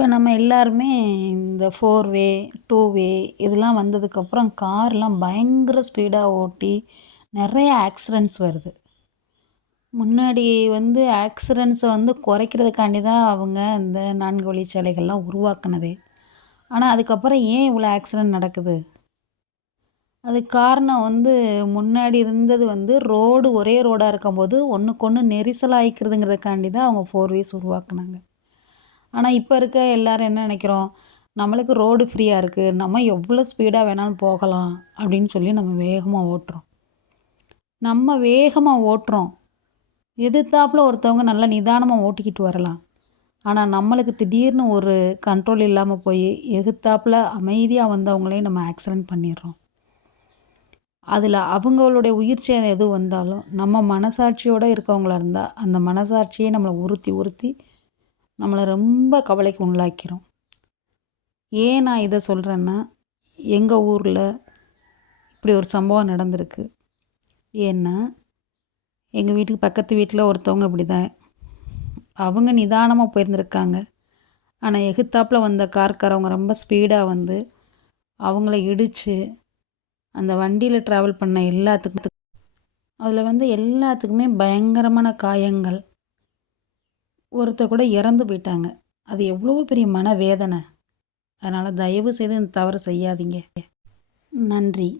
இப்போ நம்ம எல்லாருமே இந்த ஃபோர் வே டூ வே இதெல்லாம் வந்ததுக்கப்புறம் கார்லாம் பயங்கர ஸ்பீடாக ஓட்டி நிறைய ஆக்சிடெண்ட்ஸ் வருது. முன்னாடி வந்து ஆக்சிடெண்ட்ஸை வந்து குறைக்கிறதுக்காண்டி தான் அவங்க இந்த நான்கு வழிச்சாலைகள்லாம் உருவாக்குனதே. ஆனால் அதுக்கப்புறம் ஏன் இவ்வளோ ஆக்சிடெண்ட் நடக்குது? அதுக்கு காரணம் வந்து முன்னாடி இருந்தது வந்து ரோடு ஒரே ரோடாக இருக்கும்போது ஒன்றுக்கு ஒன்று நெரிசலாகிக்கிறதுங்கிறதுக்காண்டி தான் அவங்க ஃபோர் வேஸ் உருவாக்குனாங்க. ஆனால் இப்போ இருக்க எல்லாரும் என்ன நினைக்கிறோம்? நம்மளுக்கு ரோடு ஃப்ரீயாக இருக்குது நம்ம எவ்வளோ ஸ்பீடாக வேணாலும் போகலாம் அப்படின்னு சொல்லி நம்ம வேகமாக ஓட்டுறோம். நம்ம வேகமாக ஓட்டுறோம். எதிர்த்தாப்பில் ஒருத்தவங்க நல்லா நிதானமாக ஓட்டிக்கிட்டு வரலாம். ஆனால் நம்மளுக்கு திடீர்னு ஒரு கண்ட்ரோல் இல்லாமல் போய் எதிர்த்தாப்புல அமைதியாக வந்தவங்களையும் நம்ம ஆக்சிடெண்ட் பண்ணிடுறோம். அதில் அவங்களுடைய உயிர் சேதம் எது வந்தாலும் நம்ம மனசாட்சியோடு இருக்கவங்களா இருந்தால் அந்த மனசாட்சியை நம்மளை உறுத்தி உறுத்தி நம்மளை ரொம்ப கவலைக்கு உள்ளாக்கிறோம். ஏன் நான் இதை சொல்கிறேன்னா எங்கள் ஊரில் இப்படி ஒரு சம்பவம் நடந்திருக்கு. ஏன்னா எங்கள் வீட்டுக்கு பக்கத்து வீட்டில் ஒருத்தவங்க இப்படி தான் அவங்க நிதானமாக போயிருந்திருக்காங்க. ஆனால் எகுத்தாப்பில் வந்த கார்காரவங்க ரொம்ப ஸ்பீடாக வந்து அவங்கள இடித்து அந்த வண்டியில் ட்ராவல் பண்ண எல்லாத்துக்கும் அதில் வந்து எல்லாத்துக்குமே பயங்கரமான காயங்கள். ஒருத்தர் கூட இறந்து போயிட்டாங்க. அது எவ்வளோ பெரிய மன வேதனை அதனால் தயவு செய்து இந்த தவறு செய்யாதீங்க. நன்றி.